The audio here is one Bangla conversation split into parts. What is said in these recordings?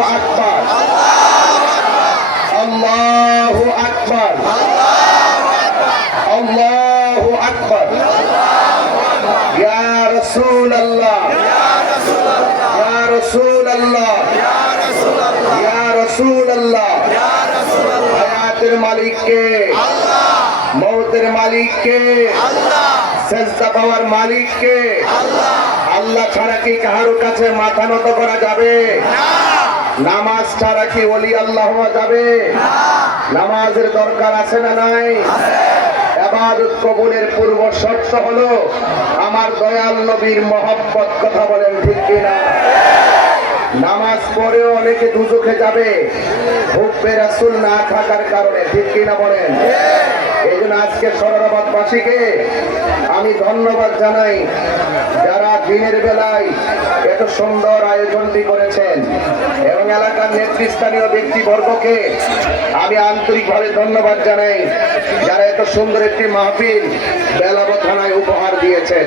আকবার। আল্লাহু আকবার। আল্লাহু আকবার। ইয়া রাসূলুল্লাহ। ইয়া রাসূলুল্লাহ। ইয়া হায়াতের মালিককে। মৌতের মালিককে। সেজদা পাওয়ার মালিককে। আল্লাহ ছাড়া কি কাহার কাছে মাথা নত করা যাবে? নামাজ ছাড়া কি ওলি আল্লাহ যাবে? নামাজের দরকার আছে না নাই? কবুলের পূর্ব শর্ত হলো আমার দয়াল নবীর মহব্বত কথা বলেন ঠিক কিনা? নামাজ পড়েও অনেকে দুজখে যাবে। হুব্বে রাসূল না থাকার কারণে, ঠিক কিনা বলেন? এই জন্য আজকে সরাবাদবাসীকে আমি ধন্যবাদ জানাই, যারা দিনের বেলায় এত সুন্দর আয়োজনটি করেছেন এবং এলাকার নেতৃস্থানীয় ব্যক্তিবর্গকে আমি আন্তরিকভাবে ধন্যবাদ জানাই। যারা এত সুন্দর একটি মাহফিল বেলাব থানায় উপহার দিয়েছেন।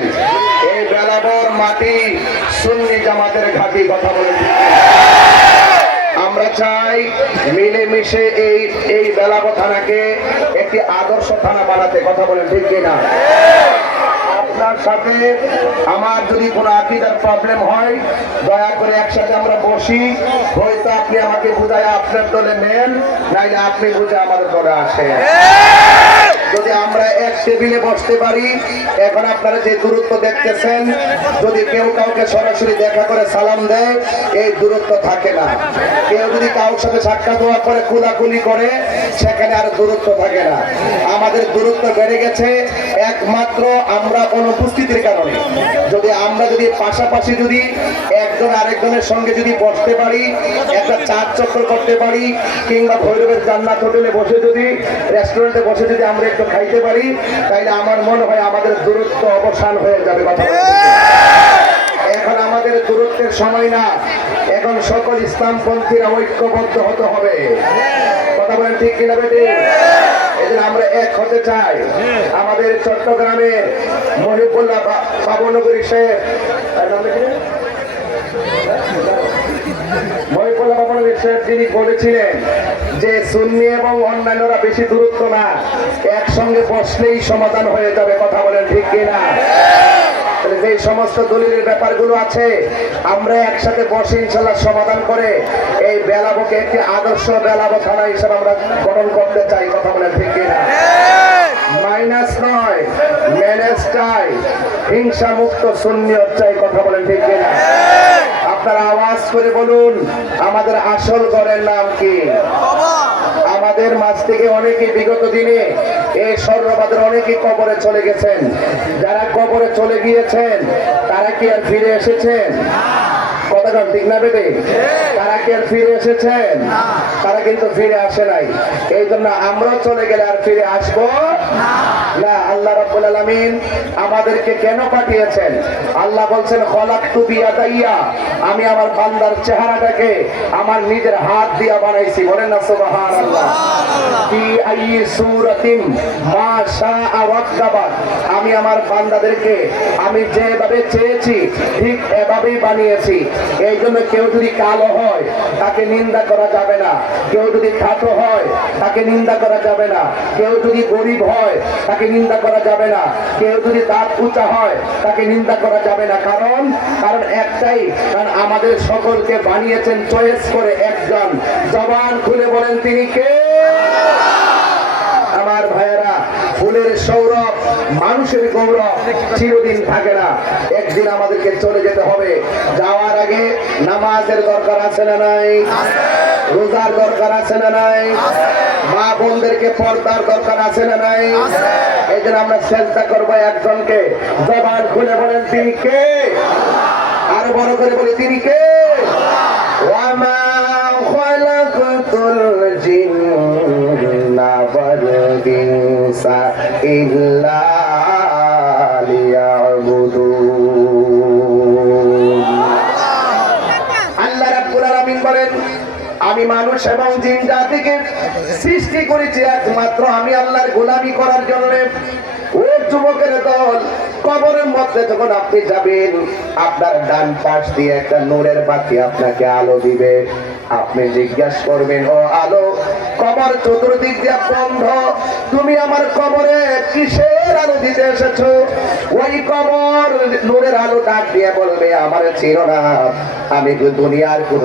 এই বেলাবর মাটি সুন্নি জামাতের ঘাটি কথা বলে। আমরা চাই মিলেমিশে এই এই বেলাব থানাকে একটি আদর্শ থানা বানাতে। কথা বলেন ঠিক কিনা? আপনার সাথে আমার যদি কোনো আকিদার প্রবলেম হয়, দয়া করে একসাথে আমরা বসি। হয়তো আপনি আমাকে বুঝায় আপনার দলে নেন, নাইলে আপনি বুঝে আমাদের দলে আসেন। যদি আমরা এক টেবিলে বসতে পারি, এখন আপনারা যে দূরত্ব দেখতেছেন, যদি কেউ কাউকে সরাসরি দেখা করে সালাম দেয়, এই দূরত্ব থাকে না। কেউ যদি কারোর সাথে সাক্ষাৎ হওয়ার পরে কুলাকুলি করে, সেখানে আর দূরত্ব থাকে না। আমাদের দূরত্ব বেড়ে গেছে। একমাত্র আমরা অনুপস্থিতির কারণে। যদি আমরা যদি পাশাপাশি যদি একজন আরেকজনের সঙ্গে যদি বসতে পারি, একটা চার চক্কর করতে পারি, কিংবা ভৈরবের জান্নাত হোটেলে বসে যদি, রেস্টুরেন্টে বসে যদি আমরা একটু খাইতে পারি, তাইলে আমার মনে হয় আমাদের দূরত্ব অবসান হয়ে যাবে কথা এখন আমাদের দূরত্বের সময় না। এখন সকল ইসলামপন্থীরা ঐক্যবদ্ধ হতে হবে। কথা বলেন ঠিক কিনা বেটি? এদিন আমরা এক হতে চাই আমাদের চট্টগ্রামের মহিবুল্লাহ বাবনগরী তিনি মহিবুল্লাহ বাবনগরী শেখ যিনি বলেছিলেন যে সুন্নি এবং অন্যান্যরা বেশি দূরত্ব না একসঙ্গে বসলেই সমাধান হয়ে যাবে কথা বলেন ঠিক কিনা? যে সমস্ত দলিলের ব্যাপারগুলো আছে, আমরা একসাথে বসে ইনশাল্লাহ সমাধান করে এই বেলাবকে একটি আদর্শ বেলাব থানা হিসেবে আমরা গঠন করতে চাই, কথা বলে ঠিক কিনা? মাইনাস নয়, ম্যানেজ চাই হিংসা মুক্ত শূন্যত চাই, কথা বলেন ঠিক কিনা? আপনারা আওয়াজ করে বলুন, আমাদের আসল ঘরের নাম কি? আমাদের মাঝ থেকে অনেকে বিগত দিনে এই স্বর্ণবাদের অনেকে কবরে চলে গেছেন। যারা কবরে চলে গিয়েছেন, তারা কি আর ফিরে এসেছেন? কথাটা ঠিক না বেটে? তারা কি আর ফিরে এসেছেন? তারা কিন্তু ফিরে আসে নাই। এই জন্য আমরাও চলে গেলে আর ফিরে আসব না। আল্লাহ রাব্বুল আলামিন আমাদেরকে কেন পাঠিয়েছেন? আল্লাহ বলছেন খলাকতু বিয়াদাইয়া। আমি আমার বান্দার চেহারাটাকে আমার নিজের হাত দিয়া বানাইছি। বলেন না সুবহানাল্লাহ। ফি আইয়ি সূরাতিন মা শাআ ওয়াক্কাবাত। আমি আমার বান্দাদেরকে আমি যেভাবে চেয়েছি ঠিক এভাবেই বানিয়েছি। এই জন্য কেউ যদি কালো হয়, তাকে নিন্দা করা যাবে না। কেউ যদি খাটো হয়, তাকে নিন্দা করা যাবে না। কেউ যদি গরিব হয়, তাকে নিন্দা করা যাবে না। কেউ যদি দাঁত উঁচা হয়, তাকে নিন্দা করা যাবে না। কারণ কারণ একটাই, কারণ আমাদের সকলকে বানিয়েছেন চয়েস করে একজন। জবান খুলে বলেন তিনি কে? আমার ভাইয়েরা ফুলের সৌরভ, মানুষের গৌরব চিরদিন থাকে না। একদিন আমাদেরকে চলে যেতে হবে। যাওয়ার আগে নামাজের দরকার আছে না নাই? রোজার দরকার আছে না নাই? মা বোনদেরকে পর্দার দরকার আছে না নাই? এই জন্য আমরা চেষ্টা করব একজনকে। জবান খুলে বলেন, তিনি কে? আরও বড় করে বলি, তিনি কে? ওয়ামা খলাকতুল জিন্না ওয়াল والإنس إلا ليعبدون আল্লাহ রাব্বুল আলামিন বলেন আমি মানুষ এবং জিন জাতিকে সৃষ্টি করেছি একমাত্র আমি আল্লাহর গোলামি করার জন্য ও যুবকের দল কবরের মধ্যে যখন আপনি যাবেন, আপনার ডান পাশ দিয়ে একটা নূরের বাতি আপনাকে আলো দিবে। আপনি জিজ্ঞাসা করবেন, ও আলো, কবর চতুর্দিক দিয়ে বন্ধ, তুমি আমার কবরে কিসের আলো দিতে ওই কবর নূরের আলো ডাক দিয়ে বলবে, আমার না। আমি দুনিয়ার কোন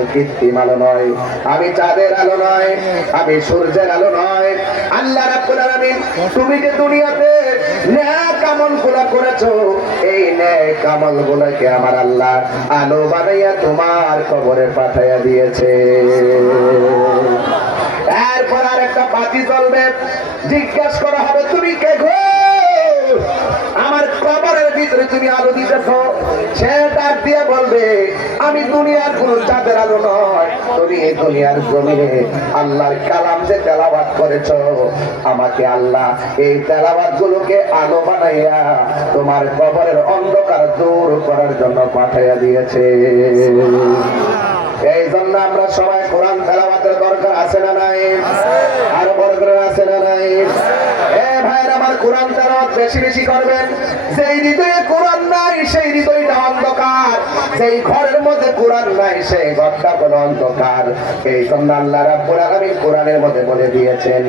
নয়। আমি চাঁদের আলো নয়। আমি সূর্যের আলো নয়। আল্লাহ তুমি যে দুনিয়াতে আলো বানাইয়া তোমার কবরে পাঠাইয়া দিয়েছে। এরপর আর একটা বাতি জ্বলবে। জিজ্ঞাসা করা হবে, তুমি কে গো? ভিতরে তুমি আলো দিতেছ, সে ডাক দিয়ে বলবে, আমি দুনিয়ার কোন চাঁদের আলো নয়, তুমি এই দুনিয়ার জমিনে আল্লাহর কালাম যে তেলাবাদ করেছ, আমাকে আল্লাহ এই তেলাবাদ গুলোকে আলো বানাইয়া তোমার কবরের অন্ধকার দূর করার জন্য পাঠাইয়া দিয়েছে। এই জন্য আমরা সবাই কোরআন তেলাবাতের দরকার আছে না নাই? আরও বড় করে আছে না নাই? ভাইয়ের আমার কোরআন তেলাওয়াত বেশি বেশি করবেন। যেই হৃদয়ে কোরআন নাই, সেই হৃদয়টা অন্ধকার। যেই ঘরের মধ্যে কোরআন নাই, সেই ঘরটা কোনো অন্ধকার। এই জন্য আল্লাহ রাব্বুল আলামিন কোরআনের মধ্যে বলে দিয়েছেন,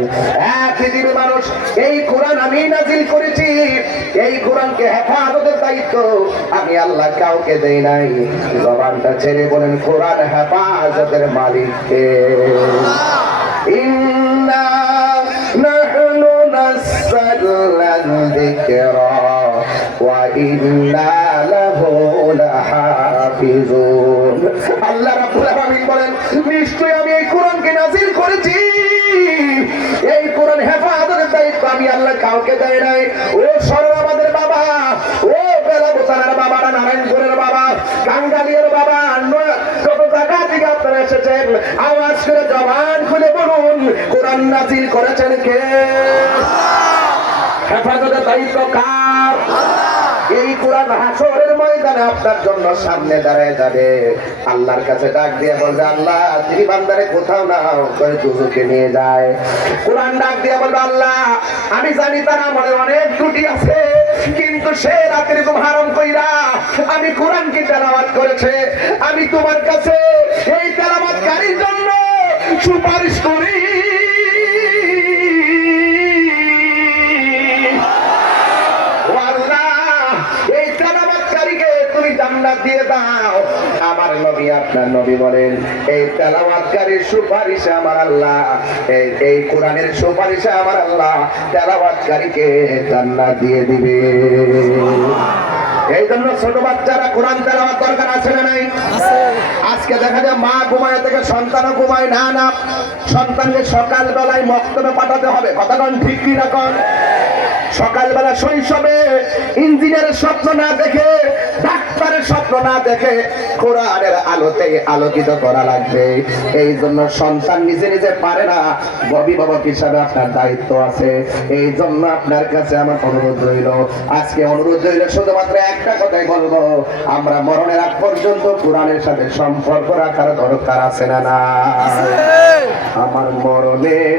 এক মানুষ, এই কোরআন আমি নাজিল করেছি। এই কোরআনকে হেফাজতের দায়িত্ব আমি আল্লাহ কাউকে দেই নাই। জবানটা ছেড়ে বলেন, কোরআন হেফাজতের মালিককে। ইন্না কাউকে দেয় নাই। ও সরব আমাদের বাবা ও বেলা বাবা, নারায়ণপুরের বাবা কাঙ্গালিয়ার বাবা জবান বলুন করেছেন কে? হেফাজতের দায়িত্ব কার? এই কোরআন হাসরের ময়দানে আপনার জন্য সামনে দাঁড়ায় যাবে। আল্লাহর কাছে ডাক দিয়ে বলবে, আল্লাহ তিনি বান্দারে কোথাও না করে দুজুকে নিয়ে যায়। কোরআন ডাক দিয়ে বলবে, আল্লাহ, আমি জানি তার আমলে অনেক ত্রুটি আছে, কিন্তু সে রাতের ঘুম হারাম কইরা আমি কোরআনকে তেলাওয়াত করেছে। আমি তোমার কাছে এই তেলাওয়াতকারীর জন্য সুপারিশ করি। আপনার নবী বলেন এই তেলাওয়াতকারীর সুপারিশে আমার আল্লাহ এই এই কোরআনের সুপারিশে আমার আল্লাহ তেলাওয়াতকারীকে জান্নাত দিয়ে দিবে। এই জন্য ছোট বাচ্চারা কোরআন তেলাওয়াত দরকার আছে না নাই? আজকে দেখা যায় মা ঘুমায় থেকে সন্তানও ঘুমায় না না। সন্তানকে সকাল বেলায় মক্তবে পাঠাতে হবে। কথাটা ঠিক কি কন? সকালবেলা শৈশবে ইঞ্জিনিয়ারের স্বপ্ন না দেখে ডাক্তারের স্বপ্ন না দেখে কোরআনের আলোতে আলোকিত করা লাগবে। এই জন্য সন্তান নিজে নিজে পারে না। অভিভাবক হিসাবে আপনার দায়িত্ব আছে। এই জন্য আপনার কাছে আমার অনুরোধ রইল। আজকে অনুরোধ রইল শুধুমাত্র একটা কথাই বলব। আমরা মরণের আগ পর্যন্ত কোরআনের সাথে সম্পর্ক রাখার দরকার আছে না না আমার মরণের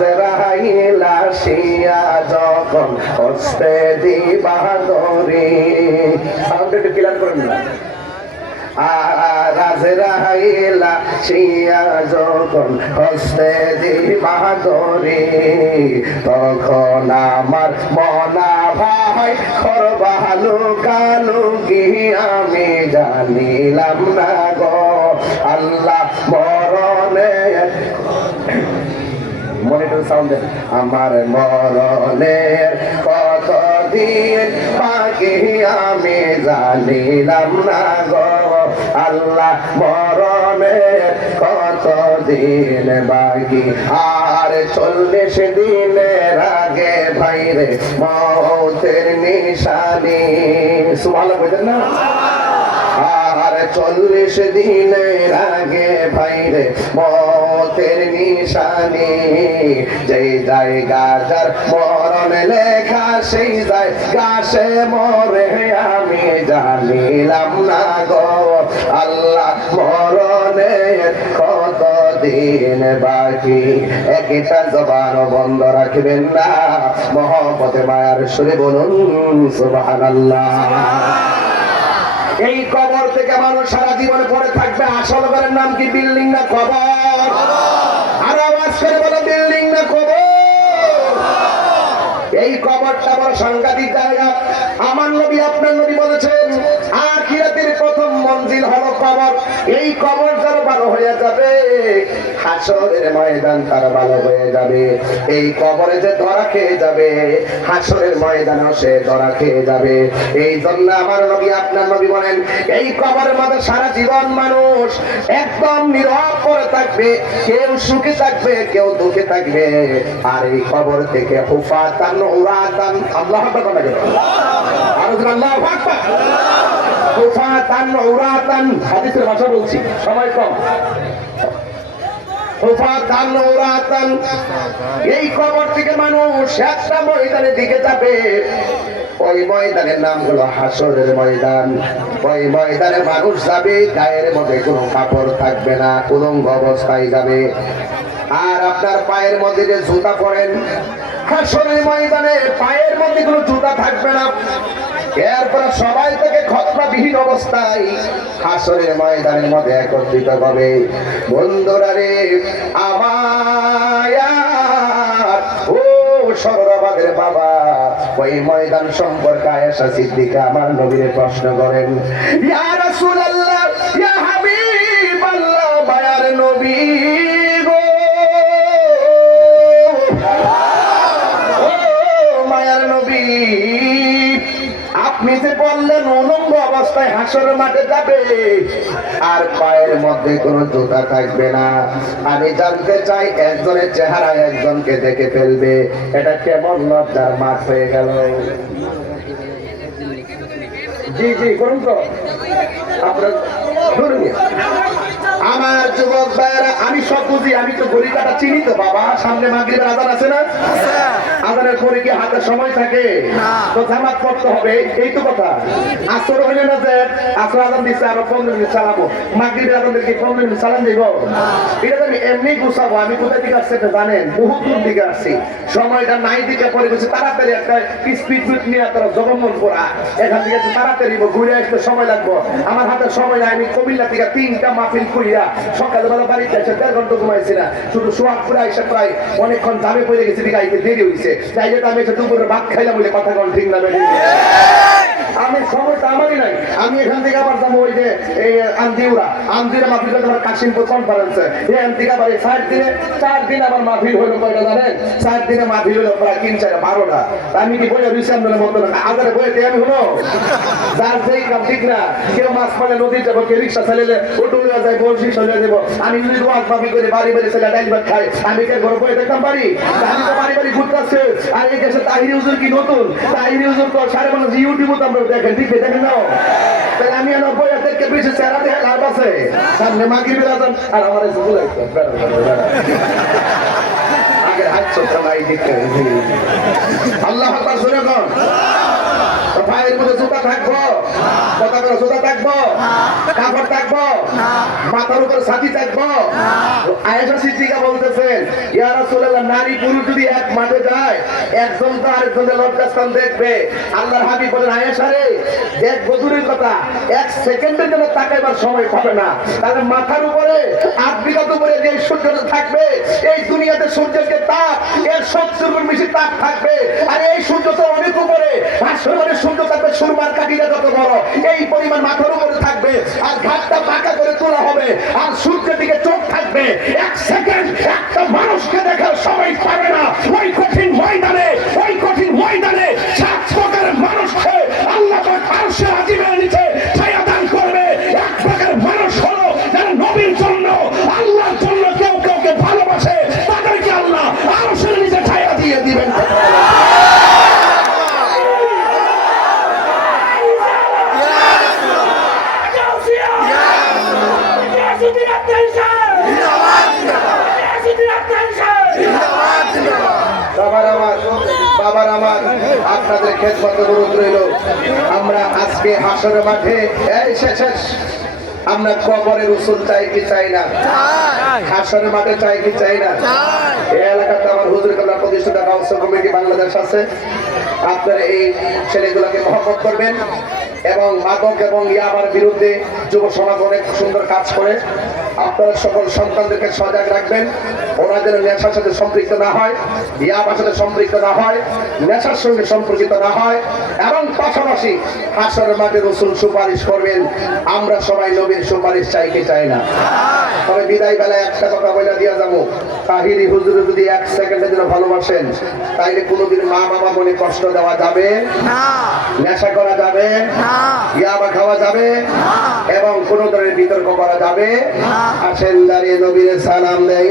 আর আজ শিয়া যখন হস্তে শিয়া যখন তখন আমার মনা ভাই খরবালু কালু কি আমি জানিলাম না গো। আল্লাহ মরণে মনিটর সাউন্ড আমার মরণের কত দিন বাকি আমি জানিলাম না গো। আল্লাহ, মরণের কত দিন বাকি? আর চল্লিশ দিনের আগে ভাইরে মৌতের নিশানি। সুমালা বুঝলেন না? আর চল্লিশ দিনের আগে ভাইরে মতের নিশানি। যেই জায়গা যার মরণ লেখা, সেই জায়গা সে মরে, আমি জানিলাম না গো। আল্লাহ মরণের কত দিন বাকি। একটা জবান বন্ধ রাখবেন না। মহব্বতে মায়ার সুরে বলুন, সুবহানাল্লাহ। এই কবর থেকে মানুষ সারা জীবনে পড়ে থাকবে। আসল ঘরের নাম কি বিল্ডিং না কবর? আর আওয়াজ করে বলে, বিল্ডিং না কবর? এই কবরটা বড় সাংঘাতিক জায়গা। আমার নবী আপনার নবী এই কবর যার ভালো হয়ে যাবে। হাসরের ময়দান তার ভালো হয়ে যাবে। এই কবরে যে ধরা খেয়ে যাবে, হাসরের ময়দানও সে ধরা খেয়ে যাবে। এই জন্য আমার নবী, আপনার নবী বলেন, এই কবরের মধ্যে সারা জীবন মানুষ একদম নীরব করে থাকবে, কেউ সুখে থাকবে, কেউ দুঃখে থাকবে। আর এই কবর থেকে হুফাতান উরাতান, আল্লাহ আকবার আকবার। হুফাতান উরাতান হাদিসের ভাষা বলছি, সময় কম। এই কবর থেকে মানুষ একটা ময়দানের দিকে যাবে। ওই ময়দানের নাম হলো হাসরের ময়দান। ওই ময়দানে মানুষ যাবে, গায়ের মধ্যে কোনো কাপড় থাকবে না, উলঙ্গ অবস্থায় যাবে। আর আপনার পায়ের মধ্যে যে জুতা পরেন, হাসরের ময়দানে পায়ের মধ্যে কোনো জুতা থাকবে না। এরপরে সবাই থেকে খতনাবিহীন অবস্থায় হাসরের ময়দানের মধ্যে একত্রিত হবে। বন্ধুরা রে আমার ও সররাবাদের বাবা, ওই ময়দান সম্পর্কে আয়েশা সিদ্দিকা আমার নবীরে প্রশ্ন করেন, ইয়া রাসূলুল্লাহ, ইয়া হাবিবাল্লাহ, মায়ার নবী অবস্থায় হাসর মাঠে যাবে। আর পায়ের মধ্যে কোনো জুতা থাকবে না। আমি জানতে চাই একজনের চেহারা একজনকে দেখে ফেলবে। এটা কেমন লজ্জার মাঠ হয়ে গেল। জি জি করুন তো। আপনার যুবক ভাইয়েরা আমি সব বুঝি আমি তো ঘড়ি চিনি তো বাবা। সামনে মাগরিবের আজান আছে না? আজানের পরে কি হাতে সময় থাকে? তো জামাত পড়তে হবে এই তো কথা। আসর হইলে না যে আসর আজান দিচ্ছে আরও পনেরো মিনিট চালাবো। মাগরিবের আজান দিকে পনেরো মিনিট চালান দিব? এটা আমি এমনি গুছাবো আমি কোথায় দিকে আসছে জানেন? বহু দূর দিকে আসছি। সময়টা নাই দিকে পরে গেছে তাড়াতাড়ি একটা স্পিড বুট নিয়ে তারা জগন্মন করা এখান থেকে তাড়াতাড়ি ঘুরে আসতে সময় লাগবো। আমার হাতে সময় নাই আমি কবিল্লা থেকে তিনটা মাহফিল করিয়া সকালবেলা বাড়িতে এসে দেড় ঘণ্টা ঘুমাইছি না। শুধু সোহাগপুরে এসে প্রায় অনেকক্ষণ দামে পড়ে গেছি গাইতে দেরি হয়েছে তাই তো আমি এসে দুপুরে ভাত খাইলাম বলে কথা কন ঠিক না আমি সময়টা আমারই নাই। আমি এখান থেকে আবার আন্দিউরা, আন্দিরা মাহফিল আমার কাশিমপুর কনফারেন্সে এখান থেকে আবার এই চার দিনে, চার দিন আমার মাহফিল হলো কয়টা জানেন? চার দিনে মাহফিল হলো প্রায় তিন, চার, বারোটা। আমি কি বলে রুইছি আপনার মতো আদারে বইতে আমি হলো যার যেই কাম ঠিক না, কেউ মাছ মানে নদী যাব, কেউ রিক্সা চালিয়ে ও ডুবে যায় বলছি চলে যাব। আমি যদি রোয়াজ ভাবি করে, বাড়ি বাড়ি ছেলে ডাইল ভাত খাই আমি কে ঘরে বয়ে দেখতাম পারি আমি তো বাড়ি বাড়ি ঘুরতে আসছে আর এই দেশে তাহিরি হুজুর কি নতুন? তাহিরি হুজুর তো মানুষ তো আমরা দেখেন ঠিক দেখেন তাহলে আমি বইয়া দেখে লাভ আছে। সামনে মাগি বেড়াতাম আর আমার বলে আগে হাত চোখটা নাই দেখতে। আল্লাহ কন। তো পায়ের মধ্যে জুতা থাকব? কথা জুতা থাকব? কাপড় থাকব? মাথার উপরে ছাতি থাকব? আয়েশা সিদ্দিকা বলতেছেন নারী পুরুষ যদি এক মাঠে যায়, একজন তো আরেকজনের লজ্জাস্থান দেখবে। আল্লাহর বলেন, আয়েশা রে কথা, এক সেকেন্ডের জন্য তাকাইবার সময় পাবে না। তাহলে মাথার উপরে বিঘাত উপরে যে সূর্যটা থাকবে, এই দুনিয়াতে সূর্যের যে তাপ, এর গুণ বেশি তাপ থাকবে। আর এই সূর্য তো অনেক উপরে ভাস্করের সূর্য থাকবে, সুরমার কাটিটা যত বড়, এই পরিমাণ মাথার উপরে থাকবে আর ঘাটটা পাকা করে তোলা হবে। আর সূর্যের দিকে চোখ থাকবে। এক সেকেন্ড একটা মানুষকে দেখার সময় পাবে আপনাদের খেদমত অনুরোধ রইল। আমরা আজকে হাসরের মাঠে এই শেষ আমরা কবরের উসুল চাই কি চাই না? হাসরের মাঠে চাই কি চাই না? এই এলাকাতে আমার হুজুর কল্যাণ প্রতিষ্ঠাতা কাউন্সিল কমিটি বাংলাদেশ আছে। আপনারা এই ছেলেগুলোকে মহব্বত করবেন এবং মাদক এবং ইয়াবার বিরুদ্ধে যুব সমাজ অনেক সুন্দর কাজ করে। আপনারা সকল সন্তানদেরকে সজাগ রাখবেন। ওরা যেন নেশার সাথে সম্পৃক্ত না হয় ইয়াবার সাথে সম্পৃক্ত না হয় নেশার সঙ্গে সম্পর্কিত না হয় এবং পাশাপাশি হাসরের মাঠে রসুল সুপারিশ করবেন আমরা সবাই নবীর সুপারিশ চাইতে চাই না। তবে বিদায় বেলায় একটা কথা বলে দিয়া যাব। তাহিরি হুজুর যদি এক সেকেন্ডের জন্য ভালোবাসেন তাইলে কোনোদিন মা বাবা বলে কষ্ট দেওয়া যাবে নেশা করা যাবে ইয়াবা খাওয়া যাবে এবং কোন ধরনের বিতর্ক করা যাবে আসেন দাঁড়িয়ে নবীর সালাম দেয়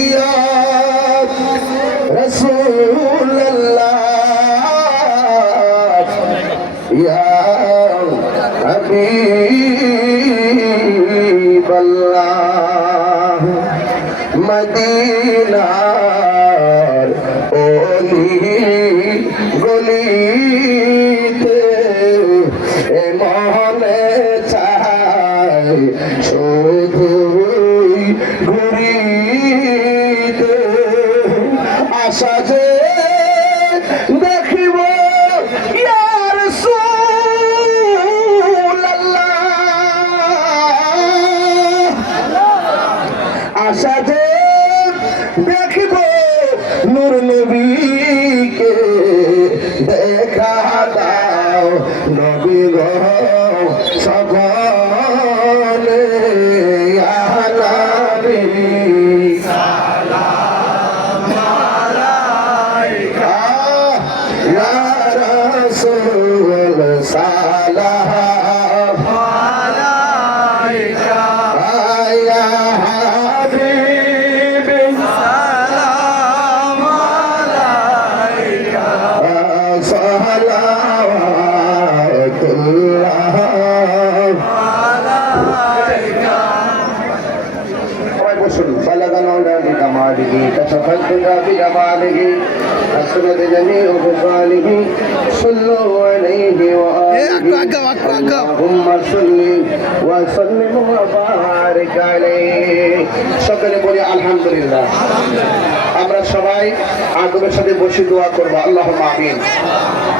কামালিহি কশফত দুনিয়া বিজামালিহি حسنت جميع خصاله صلوا عليه وآله اللهم صل وسلم وبارك عليه সকলে বলি আলহামদুলিল্লাহ আমরা সবাই আদবের সাথে বসে দোয়া করবো আল্লাহ আমিন ربنا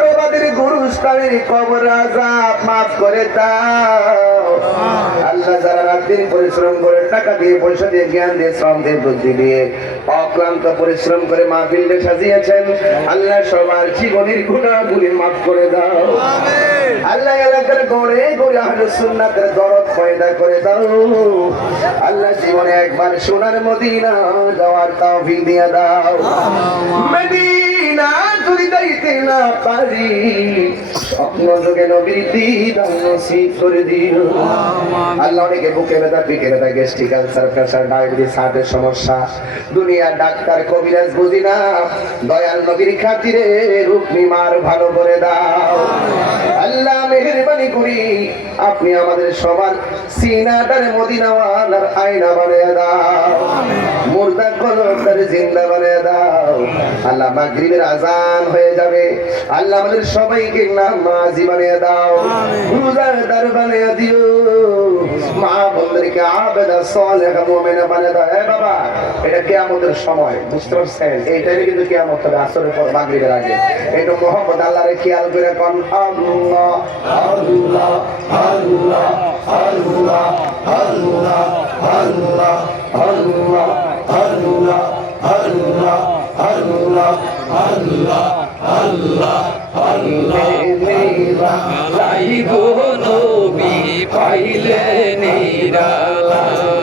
সর্ববাদের কবর আজাব মাফ করে দাও। আল্লাহ যারা রাত দিন পরিশ্রম করে টাকা দিয়ে পয়সা দিয়ে জ্ঞান দিয়ে শ্রম দিয়ে বুদ্ধি দিয়ে অক্লান্ত পরিশ্রম করে মাহফিলকে সাজিয়েছেন আল্লাহ সবার জীবনের গুণাগুলি মাফ করে দাও। আল্লাহ এলাকার গড়ে গড়ে আহলে সুন্নাতের দরদ পয়দা করে দাও। আল্লাহ জীবনে একবার সোনার মদিনা যাওয়ার তৌফিক দিয়ে দাও। মদিনা দয়াল নবীর খাতিরে রূপ নিমার ভালো করে দাও। আল্লাহ মেহরবানি করি, আপনি আমাদের সবার সিনাটার মদিনাওয়ালার আয়না বানিয়ে দাও। মুর্দা কলকার জিন্দা বানিয়ে দাও। আল্লাহ মাগরিবের আজান হয়ে যাবে। আল্লাহ আমাদের সবাইকে নামাজি বানিয়ে দাও। রোজাদার বানিয়ে দিও। মা বন্ধুদেরকে আবেদা সলেহ মুমিনা বানিয়ে দাও। এ বাবা এটা কিয়ামতের সময় বুঝতে পারছেন? এইটাই কিন্তু কিয়ামত হবে আসরের পর মাগরিবের আগে। একটু মোহাম্মদ আল্লাহরে খেয়াল করে কোন আল্লাহ আল্লাহ আল্লাহ আল্লাহ আল্লাহ আল্লাহ আল্লাহ আল্লাহ। নীরা লাইব নবী পাইলে নিরালাই